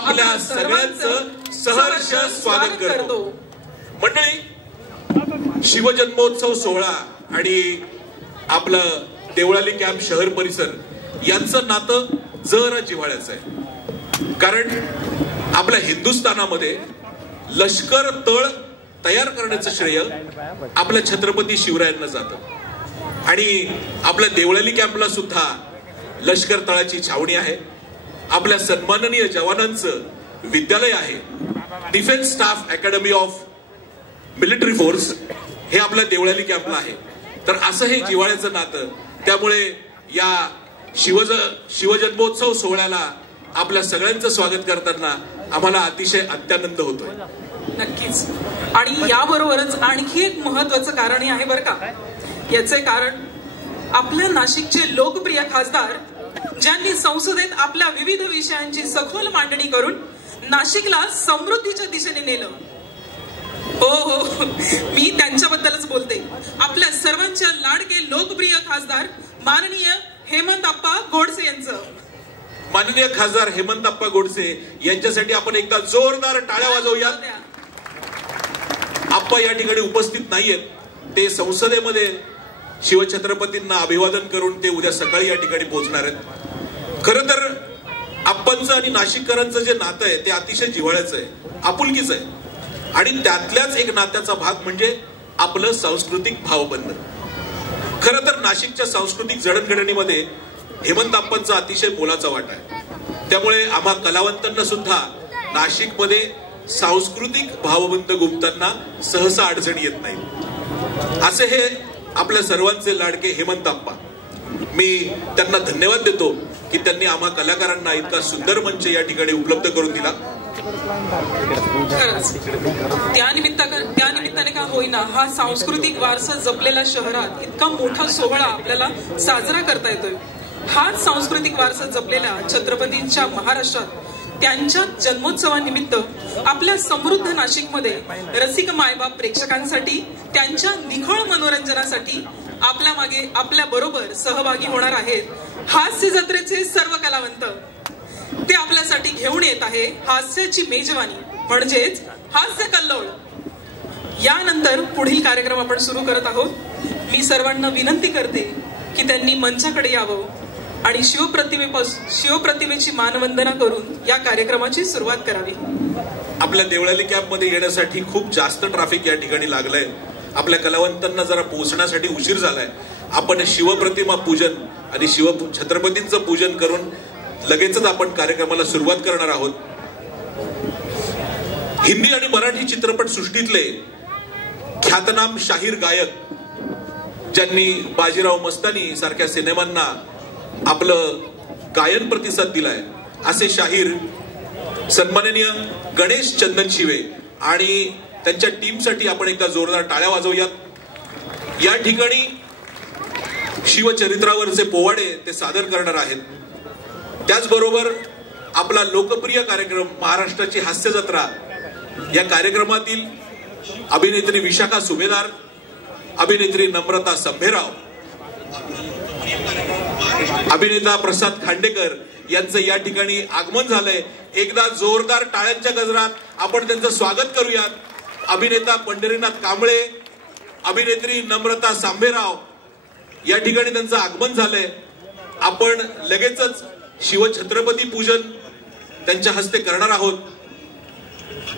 आपल्या सगळ्यांचं सहर्ष स्वागत करतो। मंडळी, शिवजन्मोत्सव सोहळा आणि आपलं देवळाली कॅम्प शहर परिसर यांचं नातं जरा जिव्हाळ्याचं आहे, कारण आपल्या हिंदुस्थानामध्ये लष्कर तळ तयार करण्याचं श्रेय आपल्या छत्रपती शिवरायांना जातं आणि आपल्या देवळाली कॅम्पला सुद्धा लष्कर तळाची छावणी आहे, आपल्या सन्माननीय जवानांचं विद्यालय आहे, defence staff academy of military force हे आपल्या देवळाली कॅम्पला आहे। तर असं हे जिव्हाळ्याचं नातं, त्यामुळे या शिवजन्मोत्सव सोहळ्याला आपल्या सगळ्यांचं स्वागत करताना आम्हाला अतिशय अत्यानंद होतोय। नक्कीच, आणि याबरोबरच आणखी एक महत्त्वाचं कारणही आहे बरं का। याचे कारण आपल्या नाशिकचे लोकप्रिय खासदार ज्यांनी संसदेत आपल्या विविध विषयांची सखोल मांडणी करून नाशिकला समृद्धीच्या दिशेने नेलं। हो, मी त्यांच्याबद्दलच बोलते। आपल्या सर्वांच्या लाडके लोकप्रिय खासदार माननीय हेमंतप्पा गोडसे यांचं। माननीय खासदार हेमंतप्पा गोडसे यांच्यासाठी आपण एकदा जोरदार टाळ्या वाजवूया। आप्पा या ठिकाणी उपस्थित नाहीयेत, ते संसदेमध्ये शिवछत्रपतींना अभिवादन करून ते उद्या सकाळी या ठिकाणी पोहोचणार आहेत। खरं तर आप्पांचं आणि नाशिककरांचं जे नातं आहे ते अतिशय जिव्हाळ्याचं आहे, आपुलकीचं आहे, आणि त्यातल्याच एक नात्याचा भाग म्हणजे आपलं सांस्कृतिक भावबंध। खरं तर नाशिकच्या सांस्कृतिक जडणघडणीमध्ये हेमंतप्पांचा अतिशय मोलाचा वाटा आहे, त्यामुळे आम्हा कलावंतांना सुद्धा नाशिकमध्ये सांस्कृतिक भावबंध गुंफताना सहसा अडचणी येत नाही। असे हे आपल्या सर्वांचे लाडके हेमंतप्पा, मी त्यांना धन्यवाद देतो की त्यांनी आम्हा कलाकारांना इतका सुंदर मंच या ठिकाणी उपलब्ध करून दिला। त्यानिमित्ताने का होईना हा सांस्कृतिक वारसा जपलेल्या शहरात इतका मोठा सोहळा आपल्याला साजरा करता येतोय। हाच सांस्कृतिक वारसा जपलेल्या छत्रपतींच्या महाराष्ट्रात त्यांच्या जन्मोत्सवानिमित्त आपल्या समृद्ध नाशिकमध्ये रसिक मायबाप प्रेक्षकांसाठी त्यांच्या निखळ मनोरंजनासाठी आपल्या मागे आपल्या बरोबर सहभागी होणार आहेत हास्य जत्रेचे सर्व कलावंत। ते आपल्यासाठी घेऊन येत आहे हास्याची मेजवानी, म्हणजेच हास्य कल्लोळ। यानंतर पुढील कार्यक्रम आपण सुरू करत आहोत। मी सर्वांना विनंती करते की त्यांनी मंचाकडे यावं आणि शिवप्रतिमेची मानवंदना करून या कार्यक्रमाची सुरुवात करावी। आपल्या देवळाली कॅम्प मध्ये येण्यासाठी खूप जास्त ट्रॅफिक या ठिकाणी लागलंय, आपल्या कलावंतांना जरा पोहोचण्यासाठी उशीर झालाय। आपण शिवप्रतिमा पूजन आणि छत्रपतींचं पूजन करून लगेचच आपण कार्यक्रमाला सुरुवात करणार आहोत। हिंदी आणि मराठी चित्रपट सृष्टीतले ख्यातनाम शाहीर गायक ज्यांनी बाजीराव मस्तानी सारख्या सिनेमांना आपलं गायन प्रतिसाद दिलाय, असे शाहीर सन्माननीय गणेश चंदन शिवे आणि त्यांच्या टीमसाठी आपण एकदा जोरदार टाळ्या वाजवूयात। या ठिकाणी शिवचरित्रावरचे पोवाडे ते सादर करणार आहेत। त्याचबरोबर आपला लोकप्रिय कार्यक्रम महाराष्ट्राची हास्य जत्रा, या कार्यक्रमातील अभिनेत्री विशाखा सुभेदार, अभिनेत्री नम्रता संभेराव, अभिनेता प्रसाद खांडेकर यांचं या ठिकाणी आगमन झालंय। एकदा जोरदार टाळ्यांच्या गजरात आपण त्यांचं स्वागत करूयात। अभिनेता पंढरीनाथ कांबळे, अभिनेत्री नम्रता सांभेराव या ठिकाणी त्यांचं आगमन झालंय। आपण लगेचच शिवछत्रपती पूजन त्यांच्या हस्ते करणार आहोत।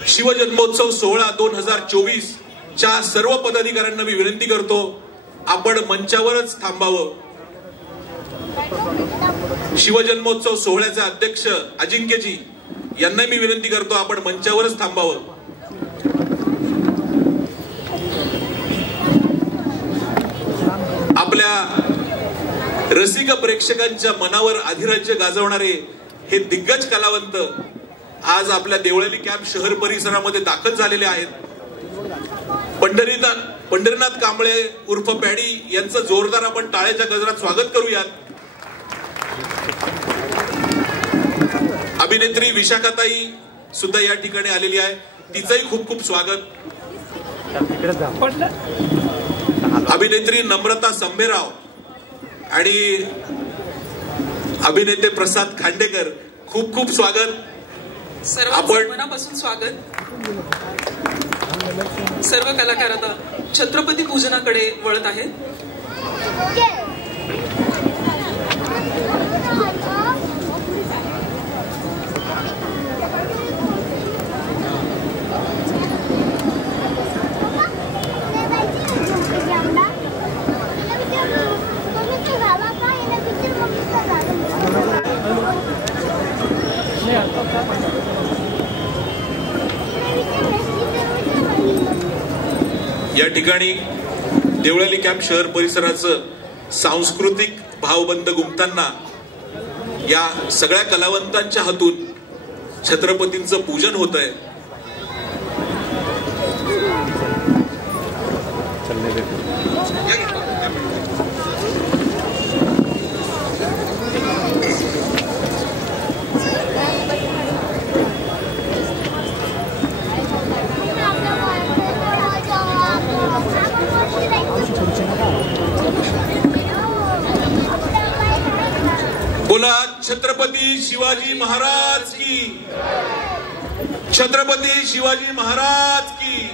शिवजन्मोत्सव सोहळा 2024 च्या सर्व पदाधिकाऱ्यांना मी विनंती करतो आपण मंचावरच थांबावं। शिवजन्मोत्सव सोहळ्याचे अध्यक्ष अजिंक्यजी यांना मी विनंती करतो आपण मंचावरच थांबावं। आपल्या रसिक प्रेक्षकांच्या मनावर अधिराज्य गाजवणारे हे दिग्गज कलावंत आज आपल्या देवळाली कॅम्प शहर परिसरामध्ये दाखल झालेले आहेत। पंढरीनाथ कांबळे उर्फ पॅडी यांचं जोरदार आपण टाळ्याच्या गजरात स्वागत करूयात। अभिनेत्री विशाखाताई सुद्धा या ठिकाणी आलेली आहे, तिचंही खूप खूप स्वागत। अभिनेत्री नम्रता संभेराव आणि अभिनेते प्रसाद खांडेकर खूप खूप स्वागत। सर्वांचं मनापासून स्वागत. सर्व कलाकार आता छत्रपती पूजनाकडे वळत आहेत. या ठिकाणी देवळाली कॅम्प शहर परिसराचं सांस्कृतिक भावबंध गुंफताना या सगळ्या कलावंतांच्या हातून छत्रपतींचं पूजन होत आहे. बोला छत्रपती शिवाजी महाराज की, छत्रपती शिवाजी महाराज की.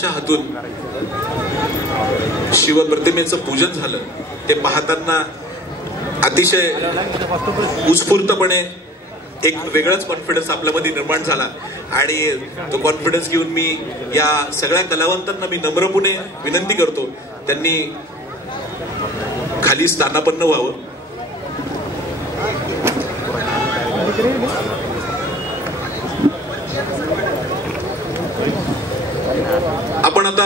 हातून शिवप्रतिमेचं पूजन झालं ते पाहताना अतिशय उत्स्फूर्तपणे एक वेगळाच कॉन्फिडन्स आपल्यामध्ये निर्माण झाला आणि तो कॉन्फिडन्स घेऊन मी या सगळ्या कलावंतांना मी नम्रपणे विनंती करतो त्यांनी खाली स्थानापन्न व्हावं. आपण आता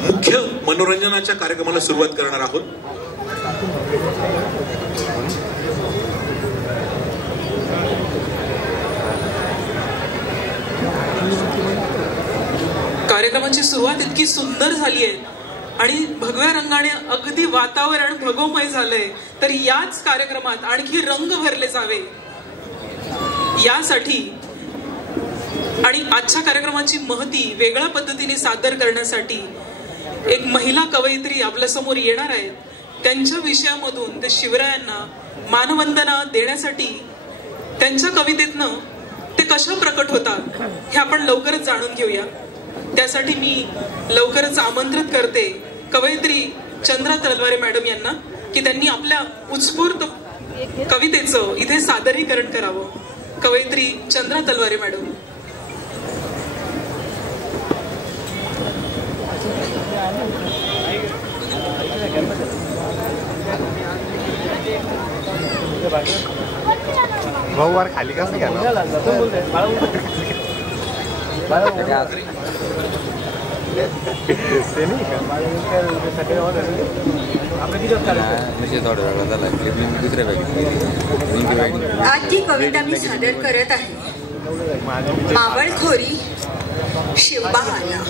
मुख्य मनोरंजनाच्या कार्यक्रमाला सुरुवात करणार आहोत. कार्यक्रमाची सुरुवात इतकी सुंदर झाली आहे आणि भगव्या रंगाने अगदी वातावरण भगवमय झालंय, तर याच कार्यक्रमात आणखी रंग भरले जावे यासाठी आणि आजच्या कार्यक्रमाची महती वेगळ्या पद्धतीने सादर करण्यासाठी एक महिला कवयित्री आपल्या समोर येणार आहेत. त्यांच्या विषयामधून ते शिवरायांना मानवंदना देण्यासाठी त्यांच्या कवितेतनं ते कशा प्रकट होतात हे आपण लवकरच जाणून घेऊया. त्यासाठी मी लवकरच आमंत्रित करते कवयित्री चंद्रा तलवारे मॅडम यांना की त्यांनी आपल्या उत्स्फूर्त कवितेचं इथे सादरीकरण करावं. कवयित्री चंद्रा तलवारे मॅडम. भाऊ वर खाली कसं घ्या आजची कविता मी सादर करत आहे. मावळखोरी शिवबा आला.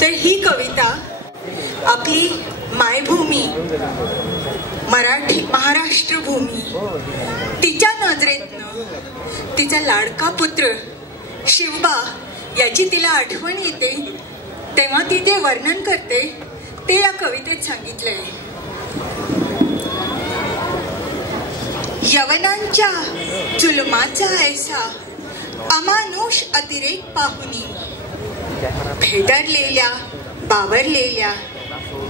तर ही कविता आपली मायभूमी महाराष्ट्र भूमी तिच्या नजरेतनं तिचा लाडका पुत्र शिवबा याची तिला आठवण येते तेव्हा ती ते वर्णन करते ते या कवितेत सांगितलंय. यवनांच्या जुलमाचा ऐसा अमानुष अतिरेक पाहुनी भेदरलेल्या बावरलेल्या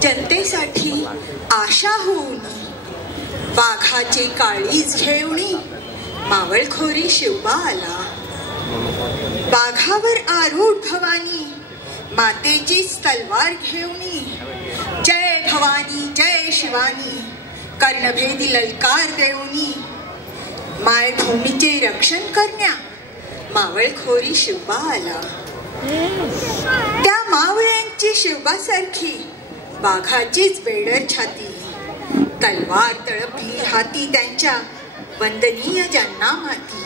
जनतेसाठी आशा होऊन वाघाची काळीज घेऊनी मावळखोरी शिवबा आला. वाघावर आरूढ भवानी मातेचीच तलवार घेऊनी जय भवानी जय शिवानी कर्णभेदी ललकार देऊनी मायभूमीचे रक्षण करण्या मावळखोरी शिवबा आला. त्या मावळ्यांची शिवबासारखी वाघाचीच बेडर छाती तलवार तळपली हाती त्यांच्या वंदनीय ज्यांना माती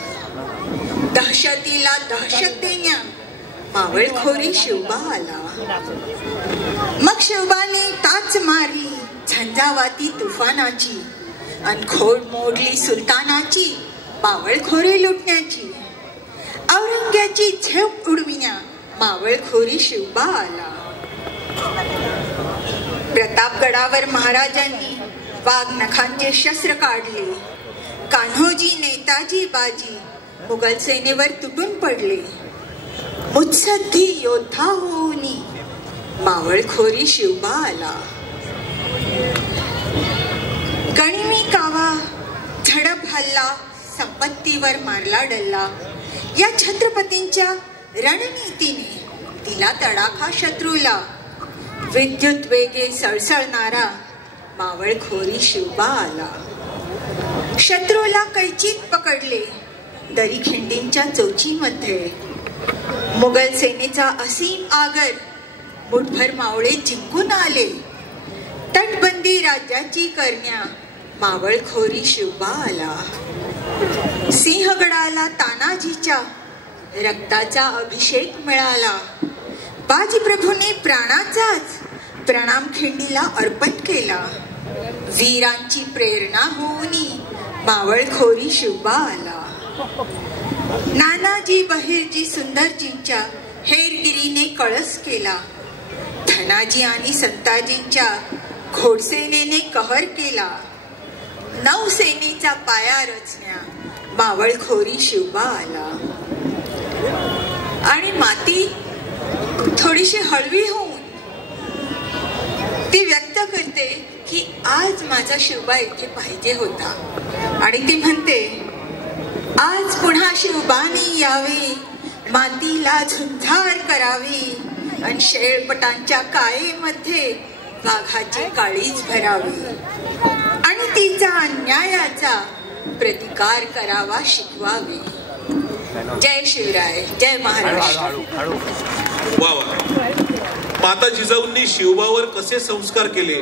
दहशतीला दहशत देण्या मावळखोरी शिवबा आला. मग शिवबाने टाच मारली झंझावाती तुफानाची अन खोड मोडली सुलतानाची मावळखोरी लुटण्याची औरंग्याची झेप उडविण्या मावळखोरी शिवबा आला. प्रतापगडावर महाराजांनी वाघ नखांचे शस्त्र काढले. कान्होजी नेताजी बाजी मुघल सेनेवर तुटून पडले. मुत्सद्दी योद्धा होऊनी मावळखोरी शिवबा आला. गणिमी कावा झडप हल्ला संपत्तीवर मारला डल्ला या छत्रपतींच्या रणनीतीने दिला तडाखा शत्रूला. विद्युत वेगे सळसळणारा मावळखोरी शिवबा आला. शत्रूला कैचीत पकडले दरीखिंडींच्या चौचीमध्ये. मुघल सेनेचा असीम आगर मुठभर मावळे जिंकून आले. तटबंदी राज्याची करण्या मावळखोरी शिवबा आला. सिंहगडाला तानाजीच्या रक्ताचा अभिषेक मिळाला. बाजीप्रभूने प्राणाचाच प्रणाम खिंडीला अर्पण केला. वीरांची प्रेरणा होऊनी मावळखोरी शिवबा आला. नानाजी बहिरजी सुंदरजींच्या हेरगिरीने कळस केला. धनाजी आणि संताजींच्या घोडसेनेने कहर केला. नौसेनेचा पाया रचण्या मावळखोरी शिवबा आला. आणि माती थोडीशी हळवी होऊन ती व्यक्त करते की आज माझा शिवबा इथे पाहिजे होता. आणि ती म्हणते आज पुन्हा शिवबानी यावे मातीला झुंजार करावी आणि शेळपटांच्या कायेमध्ये वाघाची काळीज भरावी आणि तिचा अन्यायाचा प्रतिकार करावा शिकवावे. जय शिवराय जय महाराष्ट्र. वा वा. माता जिजाऊंनी शिवबावर कसे संस्कार केले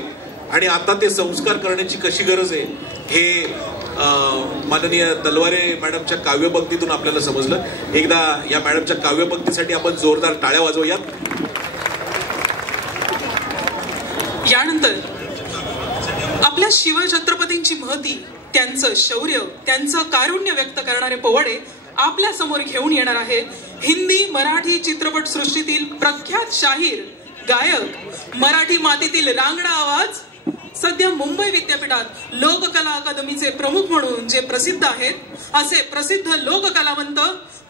आणि आता ते संस्कार करण्याची कशी गरज आहे हे माननीय तलवारे मॅडमच्या काव्यपंक्तीतून आपल्याला समजलं. एकदा या मॅडमच्या काव्यपंक्तीसाठी आपण जोरदार टाळ्या वाजवूयात. यानंतर आपल्या शिवछत्रपतींची महती त्यांचं शौर्य त्यांचं कारुण्य व्यक्त करणारे पोवाडे आपल्या समोर घेऊन येणार आहे हिंदी मराठी चित्रपट सृष्टीतील प्रख्यात शाहीर गायक मराठी मातीतील रांगडा आवाज सध्या मुंबई विद्यापीठात लोककला अकादमीचे प्रमुख म्हणून जे प्रसिद्ध आहेत असे प्रसिद्ध लोककलावंत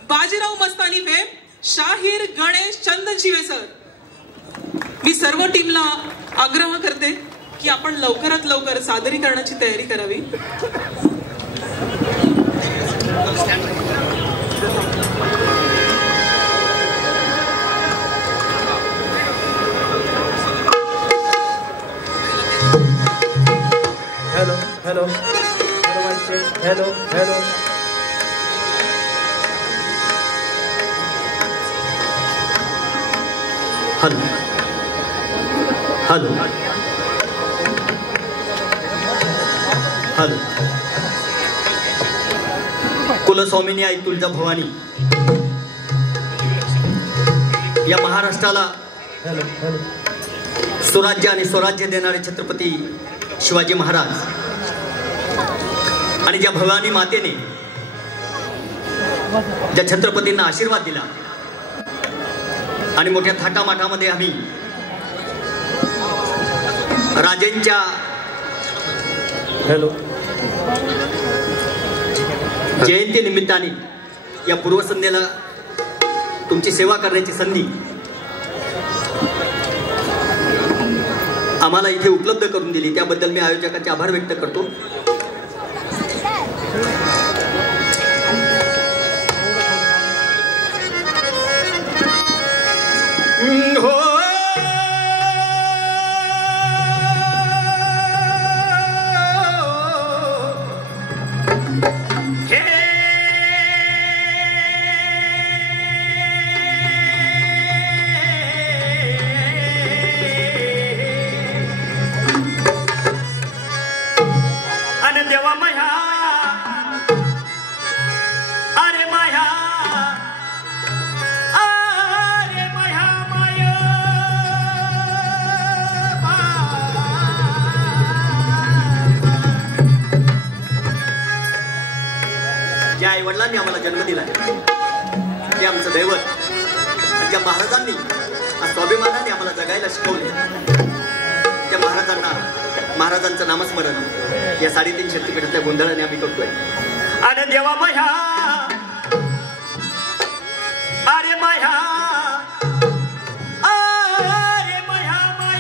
बाजीराव मस्तानी फेम शाहीर गणेश चंदन शिवे सर. मी सर्व टीमला आग्रह करते की आपण लवकरात लवकर सादरीकरणाची तयारी करावी. Hello hello hello hello hello hello hello कुलस्वामिनी आई तुळजा भवानी या महाराष्ट्राला सुराज्य आणि स्वराज्य देणारे छत्रपती शिवाजी महाराज आणि ज्या भवानी मातेने ज्या छत्रपतींना आशीर्वाद दिला आणि मोठ्या थाटामाटामध्ये आम्ही राजेंच्या हॅलो जयंती निमित्ताने या पूर्वसंध्येला तुमची सेवा करण्याची संधी आम्हाला इथे उपलब्ध करून दिली त्याबद्दल मी आयोजकांचे आभार व्यक्त करतो. ज्या आई वडिलांनी आम्हाला जन्म दिला ते आमचं दैवत आणि ज्या महाराजांनी स्वाभिमानाने आम्हाला जगायला शिकवले त्या महाराजांचं नामस्मरण या 3.5 शक्तीपीठाच्या गोंधळाने आम्ही करतोय. अरे देवा माझ्या अरे माझ्या अरे माझ्या माया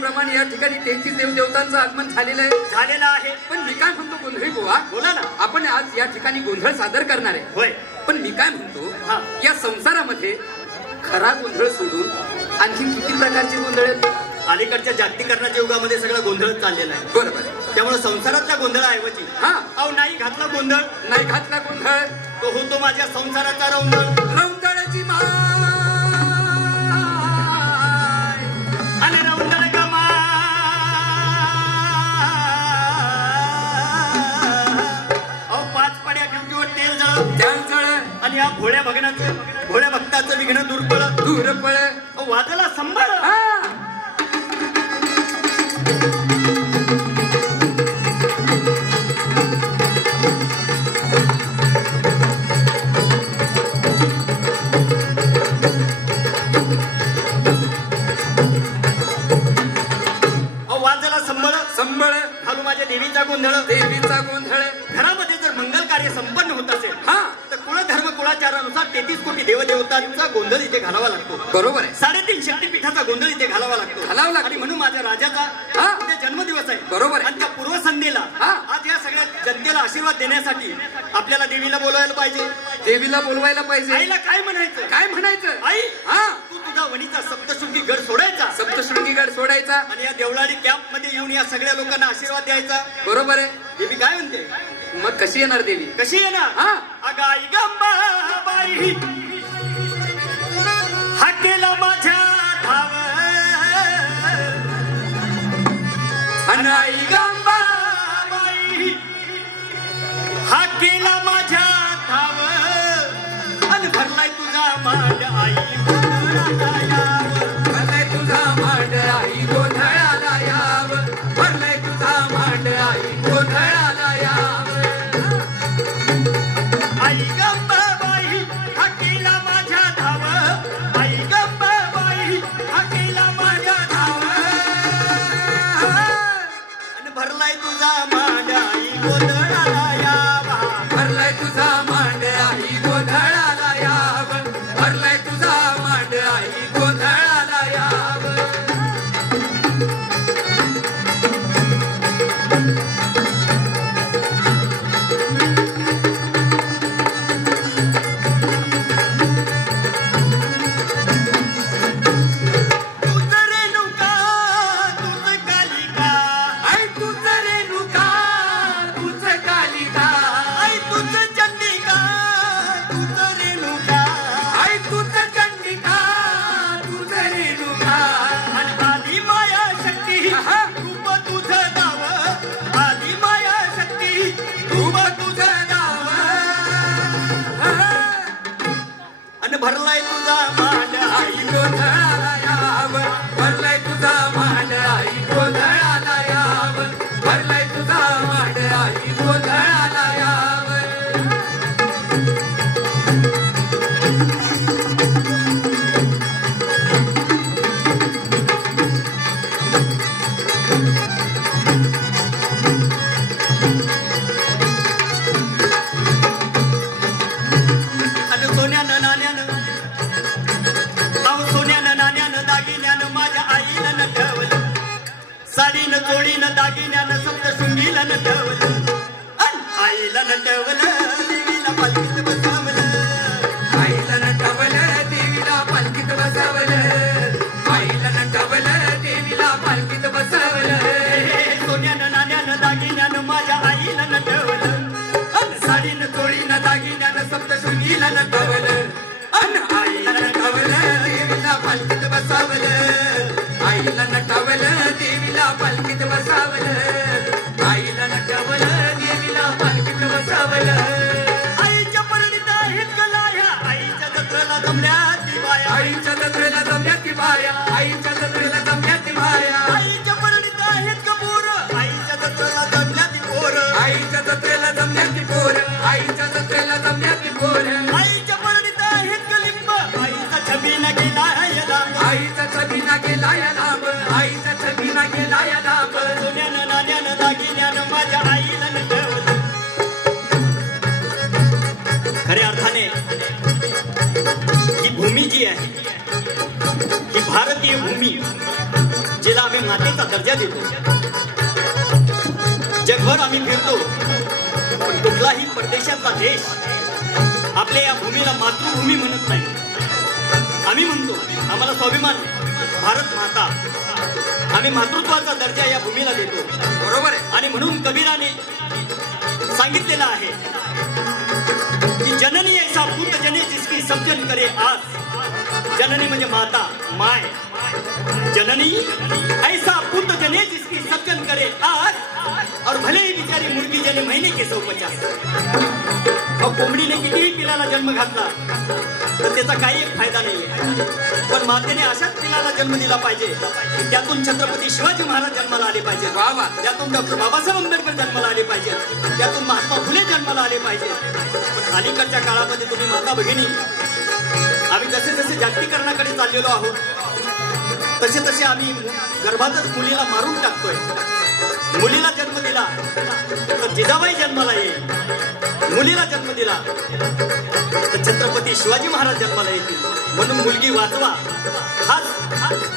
प्रमाणे या ठिकाणी 33 देवदेवतांचं आगमन झालेलं आहे. पण मी काय म्हणतो गोंधळी बुवा, बोला ना. आपण आज या ठिकाणी गोंधळ सादर करणार आहे. होय. पण मी काय म्हणतो, या संसारामध्ये खरा गोंधळ सोडून आणखी किती प्रकारचे गोंधळ आहेत? अलीकडच्या जागतिकीकरणाच्या युगामध्ये सगळा गोंधळ चाललेला आहे. बरोबर. त्यामुळे संसारातल्या गोंधळाऐवजी अहो नाही घातला गोंधळ, नाही घातला गोंधळ तो होतो माझ्या संसाराचा रौंदळ. रौंदळाची माय आणि रौंदळ गमा अहो 5 पड्या भिंतीवर तेल जळ आणि या भोळ्या भक्ताचं विघ्न दूरपळ वाजला संभाळ. संबळ घालू माझ्या देवीचा गोंधळ. घरामध्ये जर मंगल कार्य संपन्न होत असेल तर कुळधर्म कुळाचारानुसार 33 कोटी देवदेवतांचा गोंधळ इथे घालावा लागतो. बरोबर आहे. 3.5 शक्तीपीठाचा गोंधळ इथे घालावा लागतो. आणि म्हणून माझ्या राजाचा उद्या जन्मदिवस आहे. बरोबर. आणि त्या पूर्वसंध्येला आज या सगळ्या जनतेला आशीर्वाद देण्यासाठी आपल्याला देवीला बोलवायला पाहिजे. देवीला बोलवायला पाहिजे. आईला काय म्हणायचं? आई तू तुझा वणीचा सप्तशृंगी गड सोडायचा आणि या देवळाडी कॅम्प मध्ये येऊन या सगळ्या लोकांना आशीर्वाद द्यायचा. बरोबर आहे. देवी काय म्हणते? मग कशी येणार देवी? कशी येणार? अगाई गंबाबाई हाकेला माझ्या धाव अनाई गंबाबाई हाकेला माझ्या धाव अन भरलाय तुझा मांड आई भरलाय तुझा मांड आई गोंधळाला याव. भरलाय तुझा मांड आई गोंधळाला याव. आई गंबाबाई हाकेला माझ्या धाव. आई गंबाबाई हाकेला माझ्या धाव अन भरलाय तुझा मांड आई गोंधळाला यावा. भरलाय तुझा मांड आई गोंधळाला याव. भरलाय तुझा मांड आई गोंधळाला याव. भरलाय तुझा मांड आई गोंधळाला याव. भरलाय तुझा मांड आई गोंधळाला याव. भरलाय तुझा मांड आई गोंधळाला याव. आणि सोन्यानं नाण्यानं सोन्यानं नाण्यानं दागिन्यानं माझ्या आईला नटवलं. साडीनं चोळीनं दागिन्यानं सप्तशृंगीला नटवलं. आईला नटवलं देवीला पालखीत बसवलं. आईला नटवलं देवीला पालखीत बसवलं. आईला नटवलं देवीला पालखीत बसवलं. सोन्यानं नाण्यानं दागिन्यानं माझ्या आईला नटवलं. साडीनं चोळीनं दागिन्यानं सप्तशृंगीला नटवलं. आईला नटवलं देवीला पालखीत बसवलं. आईला नटवलं देवीला पालखीत बसवलं. आईला नटवलं देवीला पालखीत बसवलं. आईच्या परडीत आहेत गलाया आईच्या जत्रेला जमल्या ती बाया. आईच्या जत्रेला जमल्या ती बाया. आईच्या जत्रेला जमल्या ती बाया. आईच्या परडीत आहेत कपूर आईच्या जत्रेला जमल्या ती पोर. आईच्या जत्रेला जमल्या ती पोर. आईच्या जत्रेला जमल्या ती पोर. आईच्या परडीत आहेत कलिंब आईचा छबीना गेला या लांब. आईचा छबीना गेला या लांब. आईचा छबीना गेला या लांब. सोन्यानं नाण्यानं दागिन्यानं माझ्या आईला नटवलं. खऱ्या अर्थाने ही भूमी जी आहे ही भारतीय भूमी जिला आम्ही मातेचा दर्जा देतो. जगभर आम्ही फिरतो पण कुठलाही परदेशातला देश आपल्या या भूमीला मातृभूमी म्हणत नाही. आम्ही म्हणतो आम्हाला स्वाभिमान भारत माता, आम्ही मातृत्वाचा दर्जा या भूमीला देतो. बरोबर आहे. आणि म्हणून कबीराने सांगितलेलं आहे की जननी ऐसा पुत जने जिसकी सज्जन करे आज. जननी म्हणजे माता, माय. जननी ऐसा पुत जने जिसकी सज्जन करे आज, और भले ही बिचारी मुर्गी जने महीने के 150. कोंबडीने कितीही पिलाला जन्म घातला तर त्याचा काही एक फायदा नाहीये. पण मातेने अशाच पिलाला जन्म दिला पाहिजे की त्यातून छत्रपती शिवाजी महाराज जन्माला आले पाहिजे, त्यातून डॉक्टर बाबासाहेब आंबेडकर जन्माला आले पाहिजे, त्यातून महात्मा फुले जन्माला आले पाहिजे. पण अलीकडच्या काळामध्ये तुम्ही माता भगिनी, आम्ही जसे जसे जागतिकीकरणाकडे चाललेलो आहोत तसे तसे आम्ही गर्भातच मुलीला मारून टाकतोय. मुलीला जन्म दिला तर जिजाबाई जन्माला येईल, मुलीला जन्म दिला तर छत्रपती शिवाजी महाराज जन्माला येतील. म्हणून मुलगी वाचवा.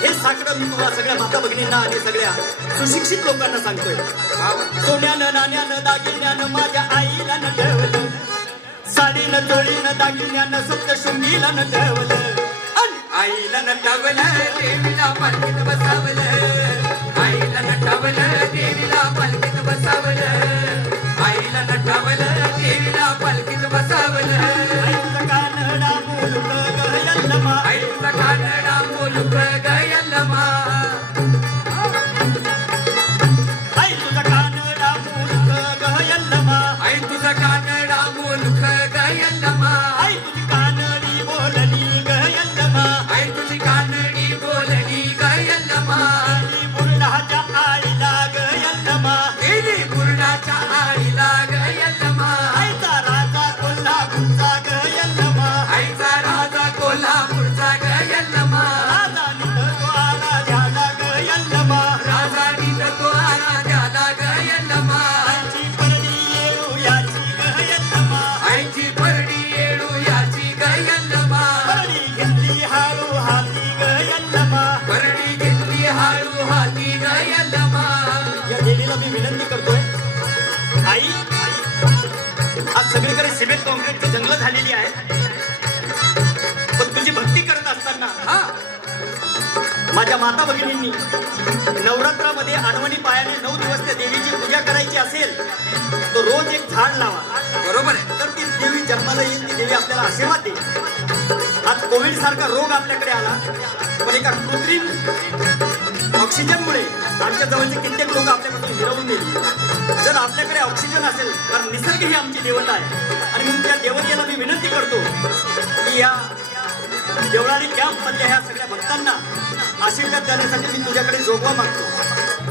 हे साकडं मी तुम्हाला सगळ्या माता भगिनींना आणि सगळ्या सुशिक्षित लोकांना सांगतोय. सोन्यानं नाण्यानं दागिन्यानं माझ्या आईला न ठेवलं, साडीनं चोळीनं दागिन्यानं सप्तशृंगीला न ठेवलं, आईला नटवलं देवीला पालखीत बसावलं, आईला नटवलं देवीला पालखीत बसावलं, आईला नटवलं देवीला पालखीत बसावलं. आईचा कानडा मुलुक गयल्लमा, आईचा कानडा मुलुक गयल्लमा, आई तुझा कानडा मुलुक गयल्लमा, आई तुझा कानडा मुलुक गयल्लमा, आई तुझी कानडी बोलणी गयल्लमा, आई तुझी कानडी बोलणी गयल्लमा, बुरडाच्या आईला गयल्लमा, गेली बुरडाच्या आईला गयल्लमा, आईचा राजा कोल्हापूरचा गयल्लमा, आईचा राजा कोल्हापूरचा गयल्लमा, राजा नित तो आला झाला गयल्लमा, राजा नित तो आराध्याला गयल्लमा, आईची परडी येऊ याची गयल्लमा, आईची परडी येडू याची गयल्लमा, परडी घेतली हाळू हाती गयल्लमा. परडी घेतली हाळू हाती गयल्लमा. या देवीला मी विनंती करतोय, आई आज सगळीकडे सिमेंट कॉन्क्रीटची जंगलं झालेली आहे, पण तुझी भक्ती करत असताना माझ्या माता भगिनींनी नवरात्रामध्ये आडवणी पायाने 9 दिवस त्या देवीची पूजा करायची असेल तर रोज एक झाड लावा. बरोबर आहे. तर ती देवी जन्माला येईल, ती देवी आपल्याला आशीर्वाद देईल. आज कोविड सारखा रोग आपल्याकडे आला, पण एका कृत्रिम ऑक्सिजनमुळे आमच्या जवळचे कित्येक लोक आपल्यापासून हिरवून गेली. जर आपल्याकडे ऑक्सिजन असेल, कारण निसर्ग ही आमची देवता आहे, आणि म्हणून त्या देवतेला मी विनंती करतो की या देवळाली कॅम्प मधल्या ह्या सगळ्या भक्तांना आशीर्वाद देण्यासाठी मी तुझ्याकडे जोगवा मागतो.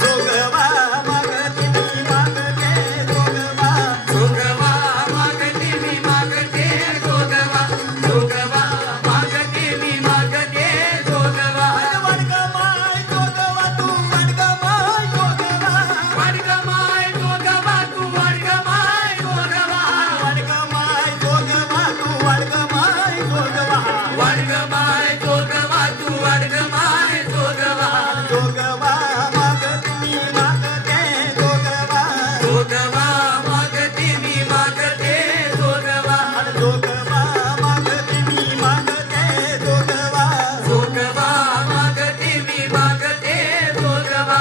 जोगवा मागते मी मागते जोगवा, जोगवा मागते मी मागते जोगवा, जोगवा मागते मी मागते जोगवा, वडगमाय जोगवा तू वडगमाय जोगवा, वडगमाय जोगवा तू वडगमाय जोगवा, वडगमाय जोगवा तू वडगमाय जोगवा, वडगमाय जोगवा तू वडगमाय जोगवा, जोगवा मागते मी मागते जोगवा, जोगवा मागते मी मागते जोगवा, जोगवा मागते मी मागते जोगवा, जोगवा मागते मी मागते जोगवा.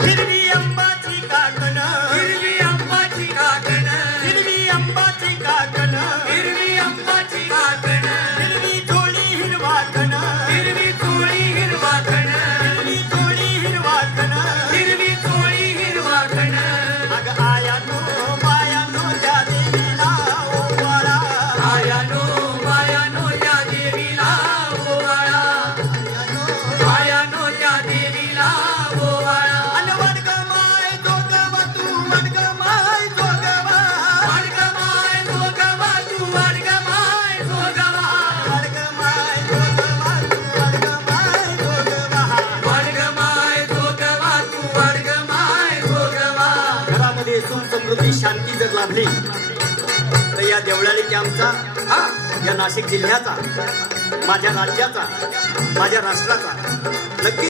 हिरवी अंबाची काकण, हिरवी आंबाची काकण, हिरवी अंबाची काकण, हिरवी आंबाची काकण, हिरवी चोळी हिरवा कण, हिरवी चोळी हिरवा खण, हिरवी चोळी हिरवा कण, हिरवी चोळी हिरवा खण. अग आयानो मायानो त्या देवीला ओवाळा, आयानो मायानो त्या देवीला ओवाळा, आयानो त्या देवीला ओवाळा. अन वडगमाय जोगवा तू वडगमाय जोगवा, वडगमाय जोगवा तू वडगमाय जोगवा, वडगमाय जोगवा तू वडगमाय जोगवा. वडगमाय जोगवा तू वडगमाय जोगवा. घरामध्ये सुख समृद्धी शांती जर लाभली तर या देवळाली कॅम्पचा या नाशिक जिल्ह्याचा, माझ्या राज्याचा, माझ्या राष्ट्राचा नक्की